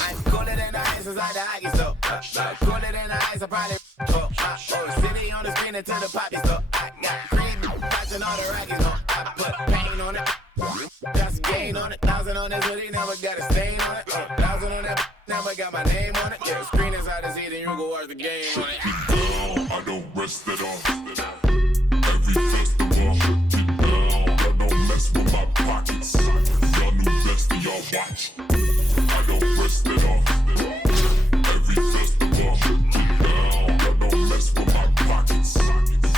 I'm cooler than the ice inside the hockey store. Cooler than the ice, I probably city on the screen until the poppy store. I got cream, watching all the Rockies on. I put paint on it, just gain on it. 1,000 on this hoodie, never got a stain on it. 1,000 on that, never got my name on it. Yeah, screen inside the seat and you go watch the game on it. I don't rest at all. Every festival, y'all don't mess with my pockets. Y'all new best and y'all watch. I don't rest at all. Every festival, y'all don't mess with my pockets.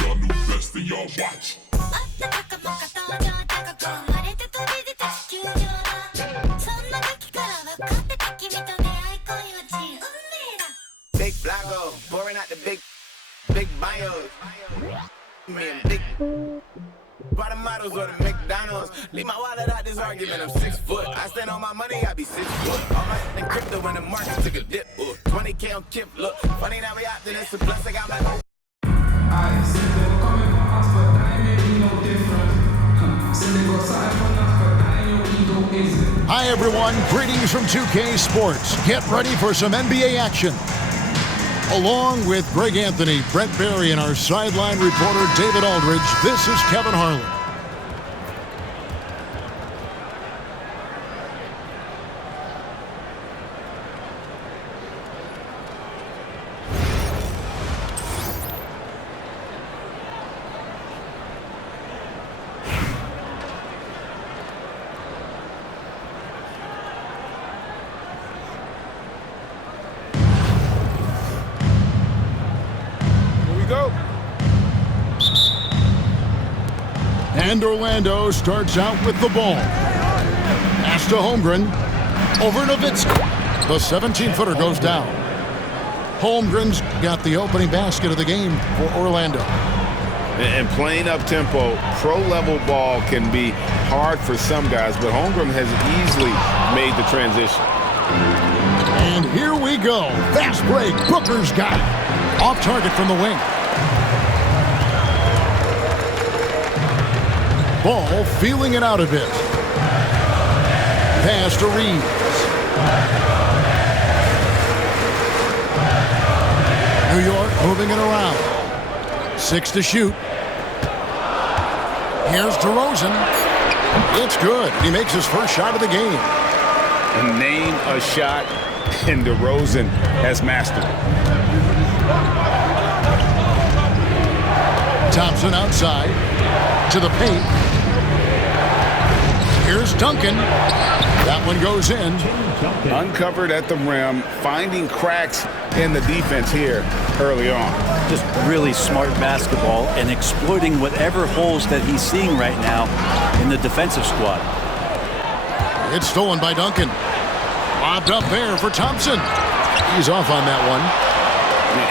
Y'all new best and y'all watch. Big Flacco, pouring out the big bios. Man, big bottom models or the McDonald's. Leave my wallet out this argument, I'm 6 foot. I stand on my money, I be 6 foot. All my in crypto when the market took a dip. 20K on Kip, look. Funny now we out there, it's a plus I got my own. I said they were coming from us, but I may be no different. Said they go side from us, but I ain't your ego isn't. Hi everyone, greetings from 2K Sports. Get ready for some NBA action. Along with Greg Anthony, Brent Barry, and our sideline reporter David Aldridge, this is Kevin Harlan. And Orlando starts out with the ball. Pass to Holmgren. Over Nowitzki. The 17-footer goes down. Holmgren's got the opening basket of the game for Orlando. And playing up-tempo, pro-level ball can be hard for some guys, but Holmgren has easily made the transition. And here we go. Fast break. Booker's got it. Off target from the wing. Ball feeling it out a bit. Pass to Reeves. New York moving it around. 6 to shoot. Here's DeRozan. It's good. He makes his first shot of the game. Name a shot, and DeRozan has mastered it. Thompson outside. To the paint. Here's Duncan. That one goes in. Uncovered at the rim, finding cracks in the defense here early on. Just really smart basketball and exploiting whatever holes that he's seeing right now in the defensive squad. It's stolen by Duncan. Lobbed up there for Thompson. He's off on that one.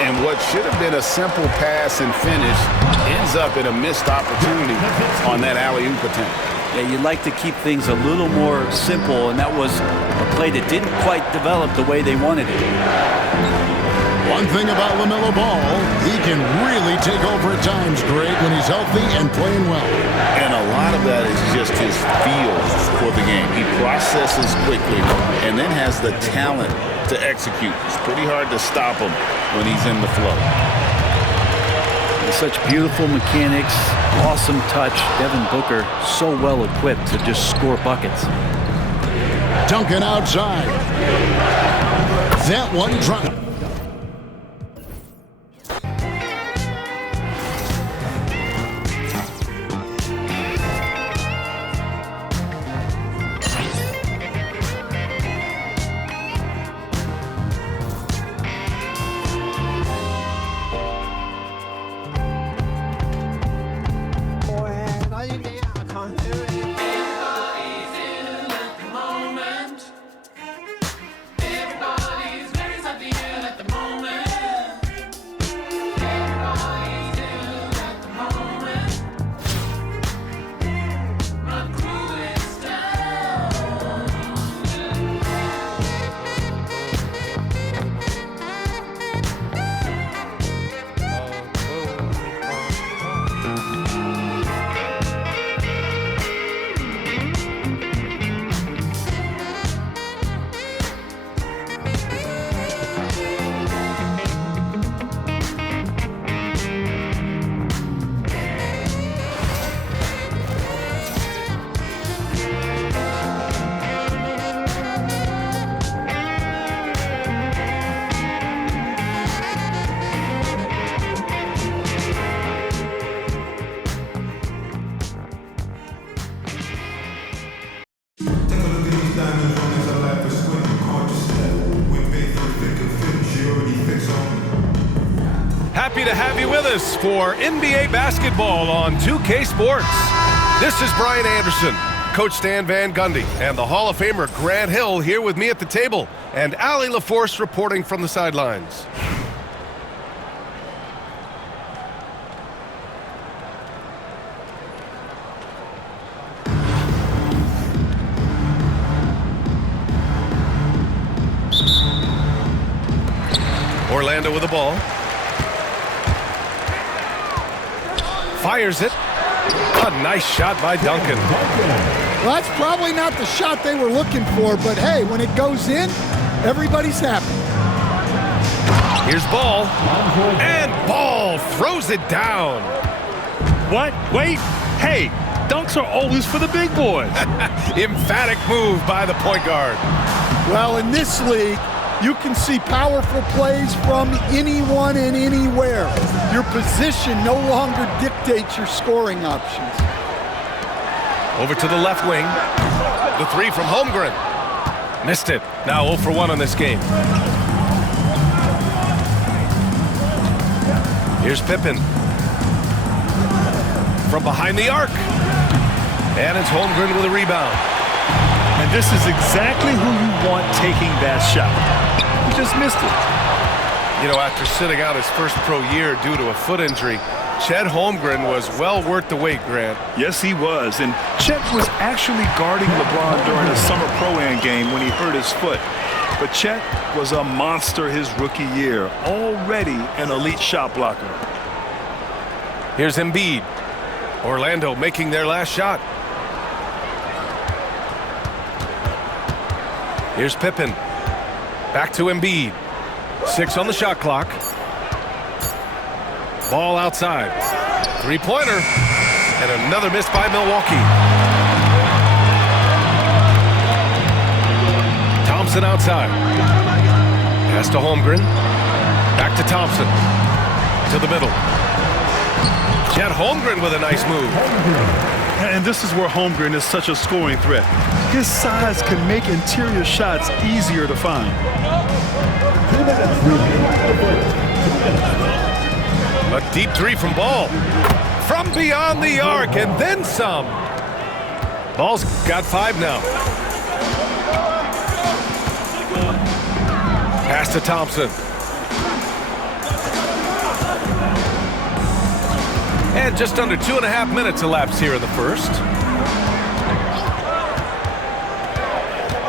And what should have been a simple pass and finish ends up in a missed opportunity on that alley-oop attempt. Yeah, you'd like to keep things a little more simple, and that was a play that didn't quite develop the way they wanted it. One thing about LaMelo Ball, he can really take over at times, Greg, when he's healthy and playing well. And a lot of that is just his feel for the game. He processes quickly and then has the talent to execute. It's pretty hard to stop him when he's in the flow. Such beautiful mechanics, awesome touch. Devin Booker so well equipped to just score buckets. Duncan outside. That one dropped. this for NBA basketball on 2K Sports. This is Brian Anderson, Coach Stan Van Gundy, and the Hall of Famer Grant Hill here with me at the table, and Allie LaForce reporting from the sidelines. Orlando with the ball. Fires it. A nice shot by Duncan. Well, that's probably not the shot they were looking for, but hey, when it goes in, everybody's happy. Here's Ball. And Ball throws it down. What? Wait. Hey, dunks are always for the big boys. Emphatic move by the point guard. Well, in this league, you can see powerful plays from anyone and anywhere. Your position no longer dictates your scoring options. Over to the left wing. The three from Holmgren. Missed it. Now 0 for 1 on this game. Here's Pippen. From behind the arc. And it's Holmgren with a rebound. And this is exactly who you want taking that shot. He just missed it. You know, after sitting out his first pro year due to a foot injury, Chet Holmgren was well worth the wait, Grant. Yes, he was. And Chet was actually guarding LeBron during a summer pro-am game when he hurt his foot. But Chet was a monster his rookie year, already an elite shot blocker. Here's Embiid. Orlando making their last shot. Here's Pippen. Back to Embiid. 6 on the shot clock. Ball outside. Three-pointer. And another miss by Milwaukee. Thompson outside. Pass to Holmgren. Back to Thompson. To the middle. Chet Holmgren with a nice move. And this is where Holmgren is such a scoring threat. His size can make interior shots easier to find. A deep three from Ball. From beyond the arc and then some. Ball's got 5 now. Pass to Thompson. And just under 2.5 minutes elapsed here in the first.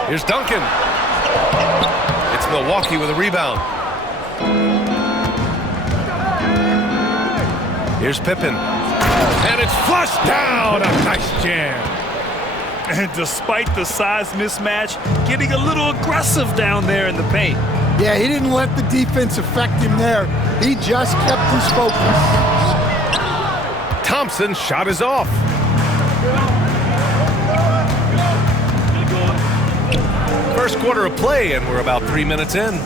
Here's Duncan. It's Milwaukee with a rebound. Here's Pippen. And it's flushed down. A nice jam. And despite the size mismatch, getting a little aggressive down there in the paint. Yeah, he didn't let the defense affect him there. He just kept his focus. Thompson's shot is off. First quarter of play, and we're about 3 minutes in.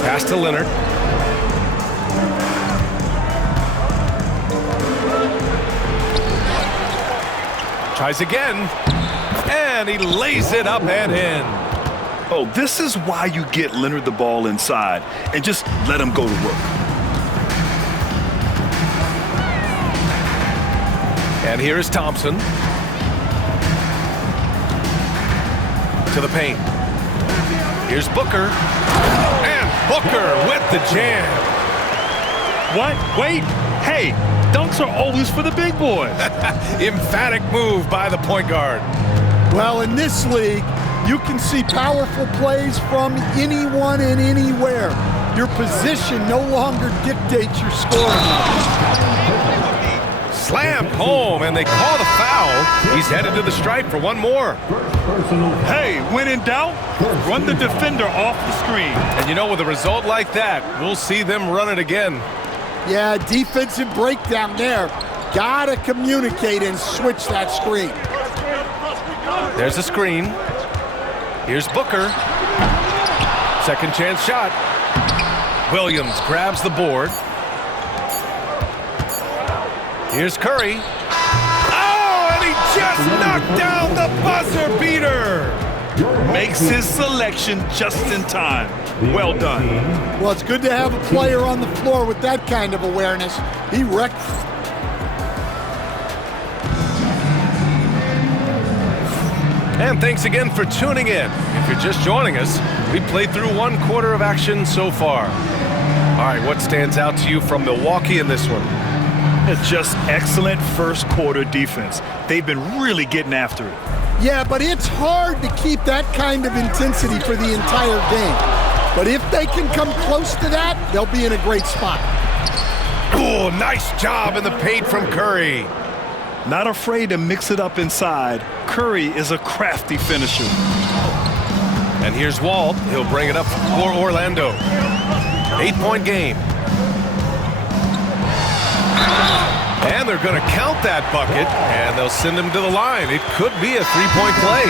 Pass to Leonard. Tries again, and he lays it up and in. Oh, this is why you get Leonard the ball inside and just let him go to work. And here is Thompson. To the paint. Here's Booker. And Booker with the jam. What? Wait. Hey, dunks are always for the big boys. Emphatic move by the point guard. Well, in this league, you can see powerful plays from anyone and anywhere. Your position no longer dictates your scoring. Slammed home, and they call the foul. He's headed to the stripe for one more. Hey, when in doubt, run the defender off the screen. And you know, with a result like that, we'll see them run it again. Yeah, defensive breakdown there. Gotta communicate and switch that screen. There's a screen. Here's Booker. Second chance shot. Williams grabs the board. Here's Curry. Oh, and he just knocked down the buzzer beater. Makes his selection just in time. Well done. Well, it's good to have a player on the floor with that kind of awareness. He wrecked. And thanks again for tuning in. If you're just joining us, we played through 1 quarter of action so far. All right, what stands out to you from Milwaukee in this one? It's just excellent first quarter defense. They've been really getting after it. Yeah, but it's hard to keep that kind of intensity for the entire game. But if they can come close to that, they'll be in a great spot. Oh, nice job in the paint from Curry. Not afraid to mix it up inside. Curry is a crafty finisher. And here's Walt. He'll bring it up for Orlando. 8-point game. And they're going to count that bucket, and they'll send him to the line. It could be a 3-point play.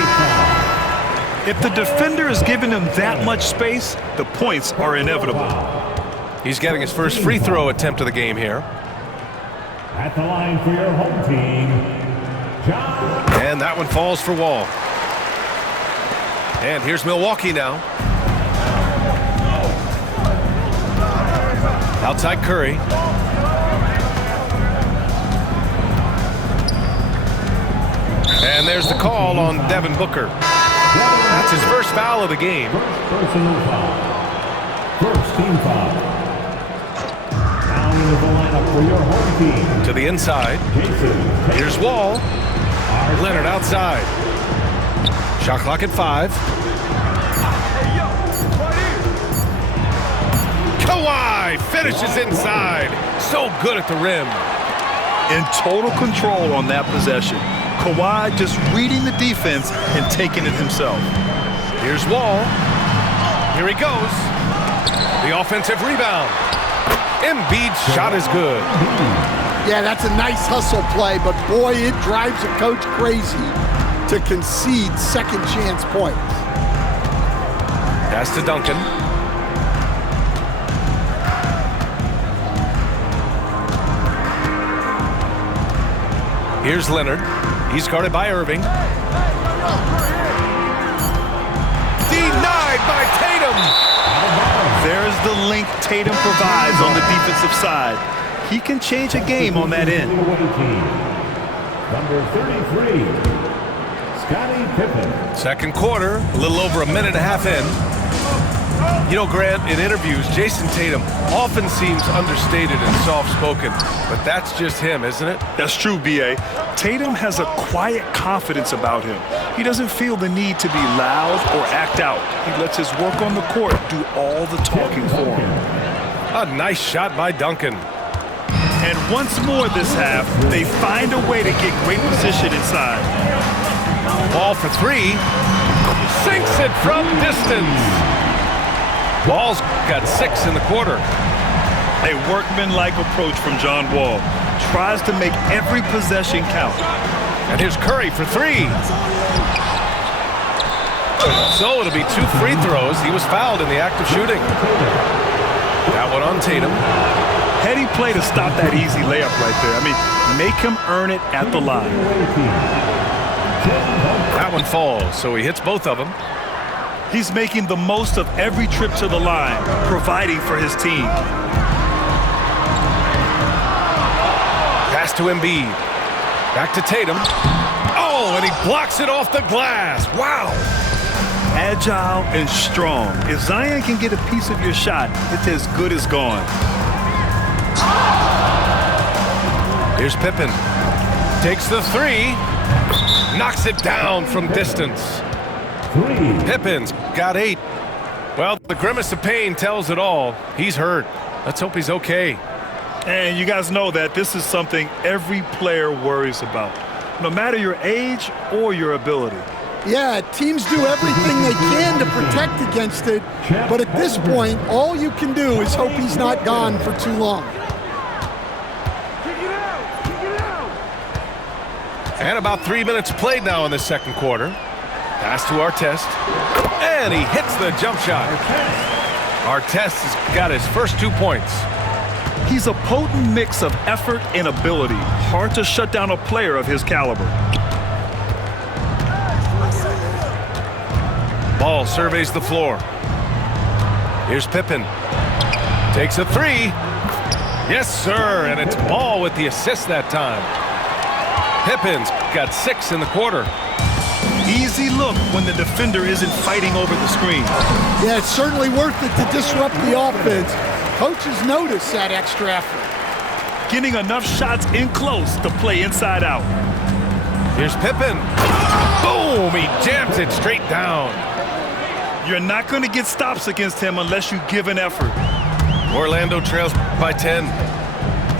If the defender is giving him that much space, the points are inevitable. He's getting his first free throw attempt of the game here. At the line for your home team, John. And that one falls for Wall. And here's Milwaukee now. Outside Curry. And there's the call on Devin Booker. That's his first foul of the game. Personal foul. First team foul. Down into the lineup for your home team. To the inside. Here's Wall. Leonard outside. Shot clock at 5. Kawhi finishes inside. So good at the rim. In total control on that possession. Kawhi just reading the defense and taking it himself. Here's Wall. Here he goes. The offensive rebound. Embiid's shot is good. Yeah, that's a nice hustle play, but boy, it drives a coach crazy to concede second chance points. Pass to Duncan. Here's Leonard. He's guarded by Irving. Denied by Tatum. There's the link Tatum provides on the defensive side. He can change a game on that end. Number 33, Scottie Pippen. Second quarter, a little over a minute and a half in. You know, Grant, in interviews, Jason Tatum often seems understated and soft-spoken, but that's just him, isn't it? That's true, B.A. Tatum has a quiet confidence about him. He doesn't feel the need to be loud or act out. He lets his work on the court do all the talking for him. A nice shot by Duncan. And once more this half, they find a way to get great position inside. Ball for 3. Sinks it from distance. Wall's got 6 in the quarter. A workman-like approach from John Wall. Tries to make every possession count. And here's Curry for 3. So it'll be 2 free throws. He was fouled in the act of shooting. That one on Tatum. Heady play to stop that easy layup right there. I mean, make him earn it at the line. That one falls, so he hits both of them. He's making the most of every trip to the line, providing for his team. Pass to Embiid. Back to Tatum. Oh, and he blocks it off the glass. Wow. Agile and strong. If Zion can get a piece of your shot, it's as good as gone. Here's Pippen. Takes the 3. Knocks it down from distance. Pippen's got 8. Well, the grimace of pain tells it all. He's hurt. Let's hope he's okay. And you guys know that this is something every player worries about, no matter your age or your ability. Yeah, teams do everything they can to protect against it, but at this point, all you can do is hope he's not gone for too long. And about 3 minutes played now in the second quarter. Pass to Artest. And he hits the jump shot. Artest has got his first 2 points. He's a potent mix of effort and ability. Hard to shut down a player of his caliber. Ball surveys the floor. Here's Pippen. Takes a three. Yes, sir, and it's Ball with the assist that time. Pippen's got 6 in the quarter. Easy look when the defender isn't fighting over the screen. Yeah, it's certainly worth it to disrupt the offense. Coaches notice that extra effort. Getting enough shots in close to play inside out. Here's Pippen. Boom! He jams it straight down. You're not going to get stops against him unless you give an effort. Orlando trails by 10.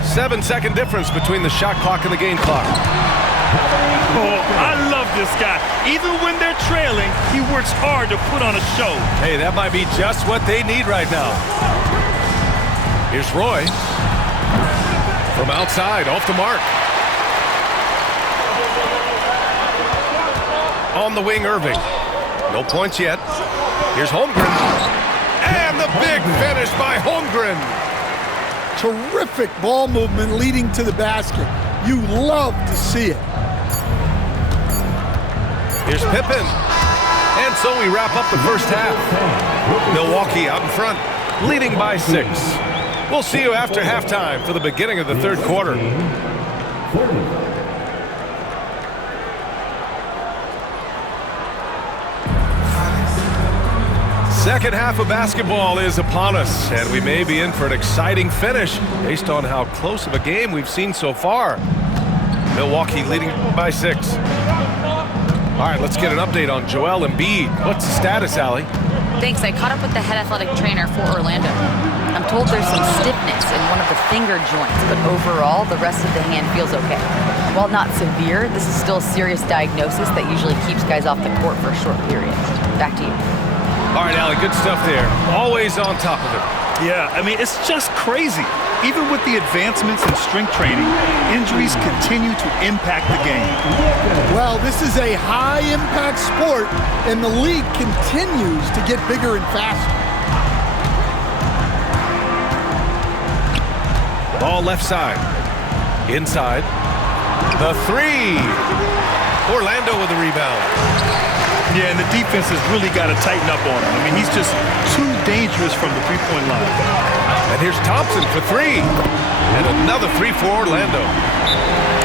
7-second difference between the shot clock and the game clock. Oh, I love this guy. Even when they're trailing, he works hard to put on a show. Hey, that might be just what they need right now. Here's Roy. From outside, off the mark. On the wing, Irving. No points yet. Here's Holmgren. And the big finish by Holmgren. Terrific ball movement leading to the basket. You love to see it. Here's Pippen. And so we wrap up the first half. Milwaukee out in front, leading by 6. We'll see you after halftime for the beginning of the third quarter. Second half of basketball is upon us, and we may be in for an exciting finish based on how close of a game we've seen so far. Milwaukee leading by 6. All right, let's get an update on Joel Embiid. What's the status, Allie? Thanks. I caught up with the head athletic trainer for Orlando. I'm told there's some stiffness in one of the finger joints, but overall, the rest of the hand feels okay. While not severe, this is still a serious diagnosis that usually keeps guys off the court for a short period. Back to you. All right, Allie, good stuff there. Always on top of it. Yeah, I mean, it's just crazy. Even with the advancements in strength training, injuries continue to impact the game. Well, this is a high-impact sport, and the league continues to get bigger and faster. Ball left side. Inside. The three. Orlando with the rebound. Yeah, and the defense has really got to tighten up on him. I mean, he's just too dangerous from the three-point line. And here's Thompson for 3. And another 3 for Orlando.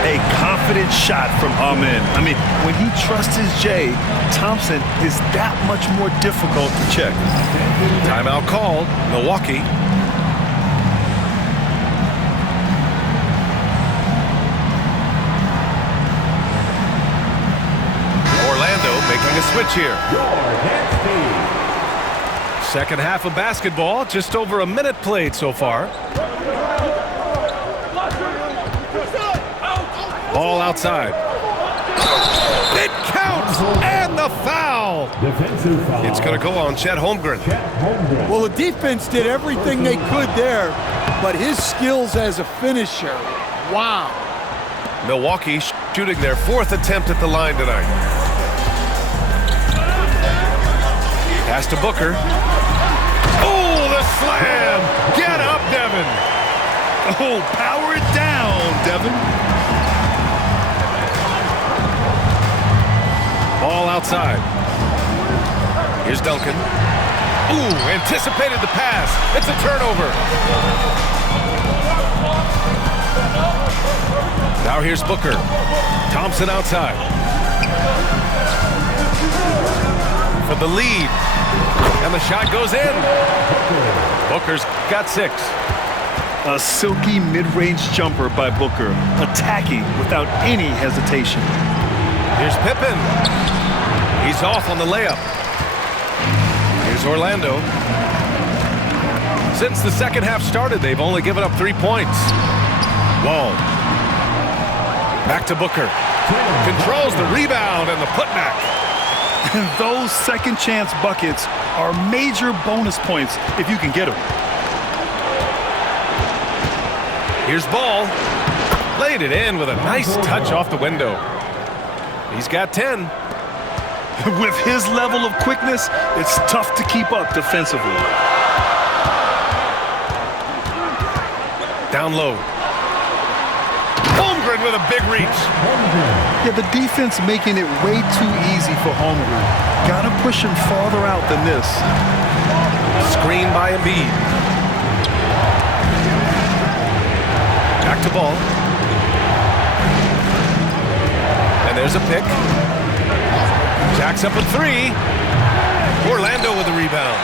A confident shot from Amen. I mean, when he trusts his J, Thompson is that much more difficult to check. Timeout called. Milwaukee. Making a switch here. Second half of basketball, just over a minute played so far. Ball outside. It counts, and the foul. Defensive foul. It's going to go on Chet Holmgren. Well, the defense did everything they could there, but his skills as a finisher, wow. Milwaukee shooting their 4th attempt at the line tonight. Pass to Booker. Oh, the slam! Get up, Devin! Oh, power it down, Devin. Ball outside. Here's Duncan. Ooh, anticipated the pass. It's a turnover. Now here's Booker. Thompson outside. For the lead. And the shot goes in. Booker's got 6. A silky mid-range jumper by Booker, attacking without any hesitation. Here's Pippen. He's off on the layup. Here's Orlando. Since the second half started, they've only given up 3 points. Wall. Back to Booker. Controls the rebound and the putback. And those second chance buckets are major bonus points if you can get them. Here's Ball. Laid it in with a nice touch off the window. He's got 10. With his level of quickness, it's tough to keep up defensively. Down low. Holmgren with a big reach. Yeah, the defense making it way too easy for Holmgren. Gotta push him farther out than this. Screen by Embiid. Back to ball. And there's a pick. Jacks up a three. Orlando with the rebound.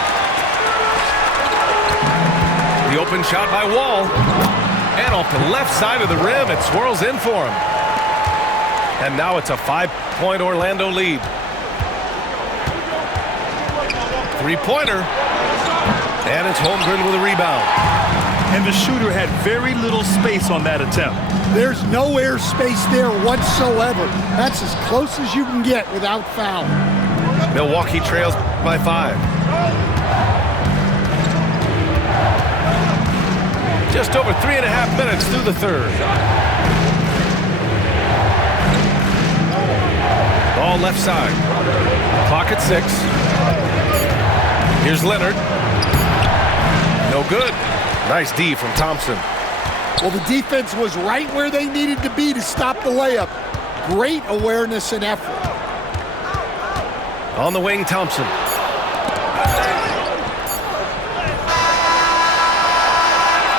The open shot by Wall. And off the left side of the rim, it swirls in for him. And now it's a 5-point Orlando lead. Three-pointer. And it's Holmgren with a rebound. And the shooter had very little space on that attempt. There's no air space there whatsoever. That's as close as you can get without foul. Milwaukee trails by 5. Just over 3.5 minutes through the third. Ball left side. Clock at 6. Here's Leonard. No good. Nice D from Thompson. Well, the defense was right where they needed to be to stop the layup. Great awareness and effort. On the wing, Thompson.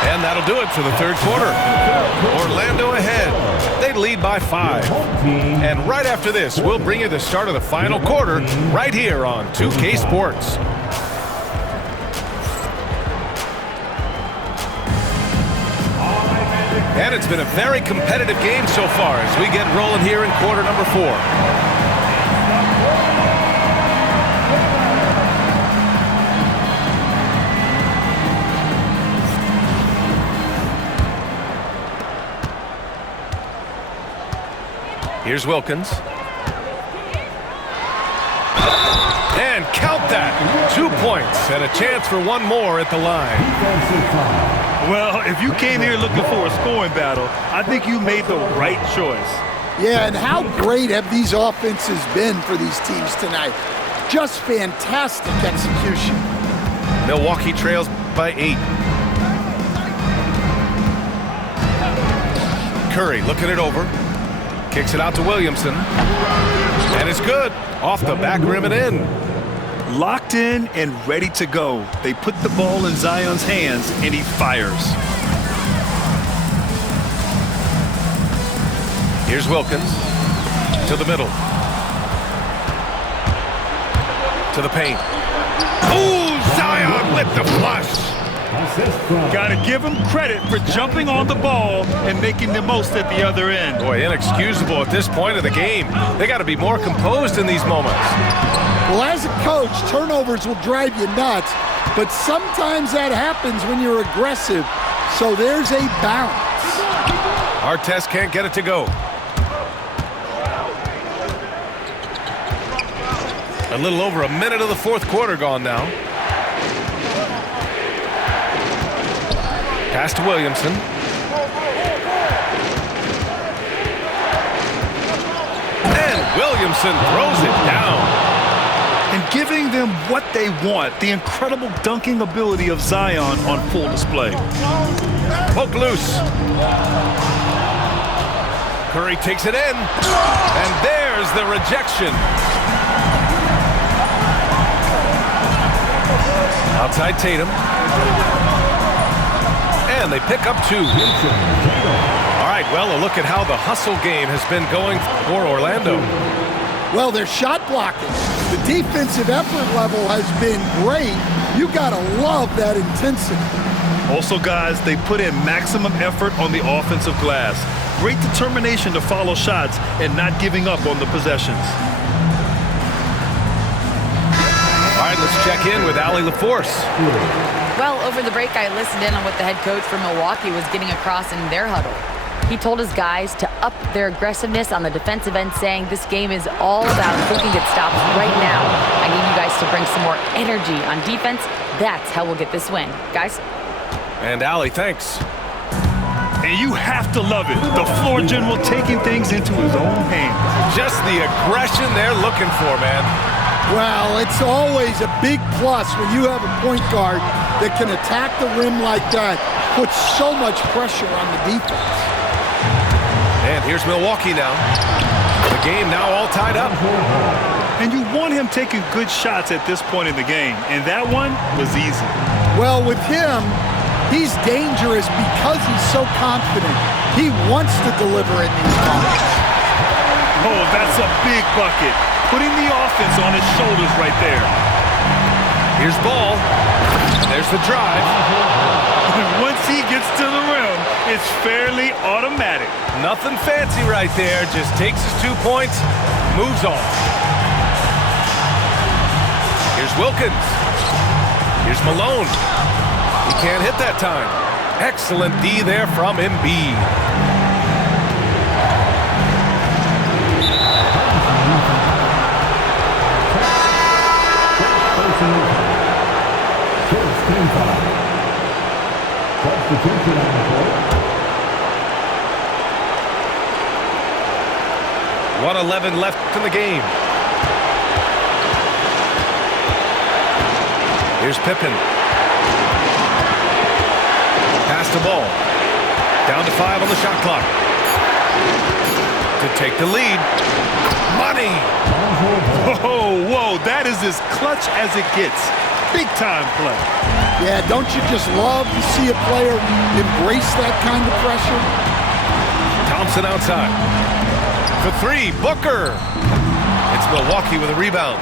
And that'll do it for the third quarter. Orlando ahead. They lead by 5. And right after this, we'll bring you the start of the final quarter right here on 2K Sports. And it's been a very competitive game so far as we get rolling here in quarter number 4. Here's Wilkins. And count that. 2 points and a chance for one more at the line. Well, if you came here looking for a scoring battle, I think you made the right choice. Yeah, and how great have these offenses been for these teams tonight? Just fantastic execution. Milwaukee trails by 8. Curry looking it over. Kicks it out to Williamson. And it's good. Off the back rim and in. Locked in and ready to go. They put the ball in Zion's hands, and he fires. Here's Wilkins. To the middle. To the paint. Ooh, Zion with the flush. Got to give him credit for jumping on the ball and making the most at the other end. Boy, inexcusable at this point of the game. They got to be more composed in these moments. Well, as a coach, turnovers will drive you nuts, but sometimes that happens when you're aggressive. So there's a balance. Artest can't get it to go. A little over a minute of the fourth quarter gone now. Pass to Williamson. And Williamson throws it down. And giving them what they want, the incredible dunking ability of Zion on full display. Poke loose. Curry takes it in. And there's the rejection. Outside Tatum. And they pick up 2. All right, well, a look at how the hustle game has been going for Orlando. Well, they're shot blocking. The defensive effort level has been great. You got to love that intensity. Also, guys, they put in maximum effort on the offensive glass. Great determination to follow shots and not giving up on the possessions. All right, let's check in with Allie LaForce. Well, over the break, I listened in on what the head coach from Milwaukee was getting across in their huddle. He told his guys to up their aggressiveness on the defensive end, saying this game is all about looking at stops right now. I need you guys to bring some more energy on defense. That's how we'll get this win. Guys? And Allie, thanks. And you have to love it. The floor general taking things into his own hands. Just the aggression they're looking for, man. Well, it's always a big plus when you have a point guard that can attack the rim like that, puts so much pressure on the defense. And here's Milwaukee now. The game now all tied up. And you want him taking good shots at this point in the game, and that one was easy. Well, with him, he's dangerous because he's so confident. He wants to deliver in these moments. Oh, that's a big bucket. Putting the offense on his shoulders right there. Here's ball. There's the drive. Once he gets to the rim, it's fairly automatic. Nothing fancy right there. Just takes his 2 points, moves on. Here's Wilkins. Here's Malone. He can't hit that time. Excellent D there from Embiid. First team foul. Substitution on the court. 1:11 left in the game. Here's Pippen. Pass the ball. Down to 5 on the shot clock. To take the lead. Money. Whoa, that is as clutch as it gets. Big time play. Yeah, don't you just love to see a player embrace that kind of pressure? Thompson outside. For 3, Booker. It's Milwaukee with a rebound.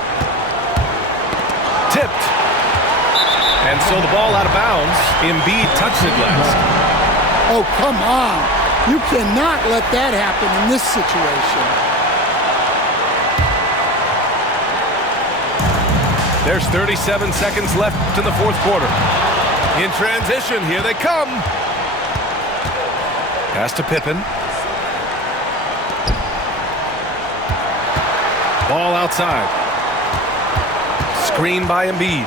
Tipped. And so the ball out of bounds. Embiid touched it last. Oh, come on. You cannot let that happen in this situation. There's 37 seconds left in the fourth quarter. In transition, here they come. Pass to Pippen. Ball outside. Screen by Embiid.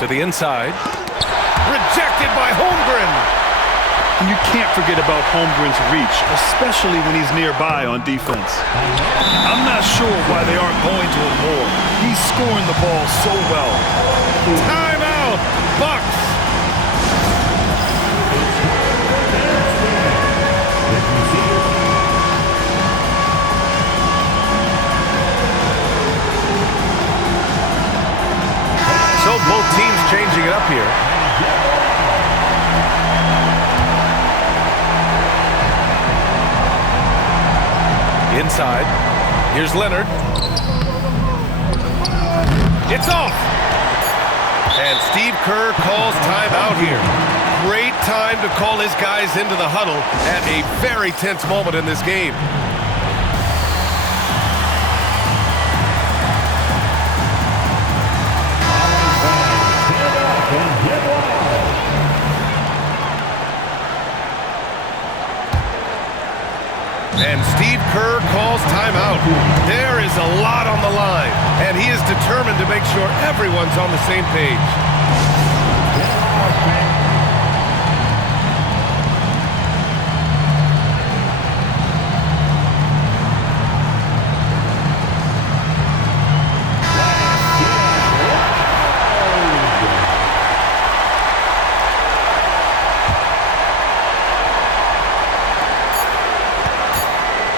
To the inside. Rejected by Holmgren. And you can't forget about Holmgren's reach, especially when he's nearby on defense. I'm not sure why they aren't going to him more. He's scoring the ball so well. Timeout, Bucks. So both teams changing it up here. Inside. Here's Leonard. It's off. And Steve Kerr calls timeout here. Great time to call his guys into the huddle at a very tense moment in this game. And Steve Kerr calls timeout. There is a lot on the line, and he is determined to make sure everyone's on the same page.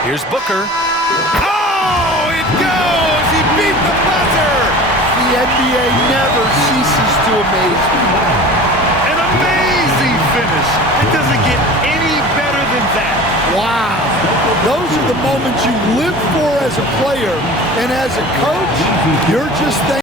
Here's Booker. Oh, it goes! He beat the buzzer! The NBA never ceases to amaze me. An amazing finish. It doesn't get any better than that. Wow. Those are the moments you live for as a player. And as a coach, you're just thinking.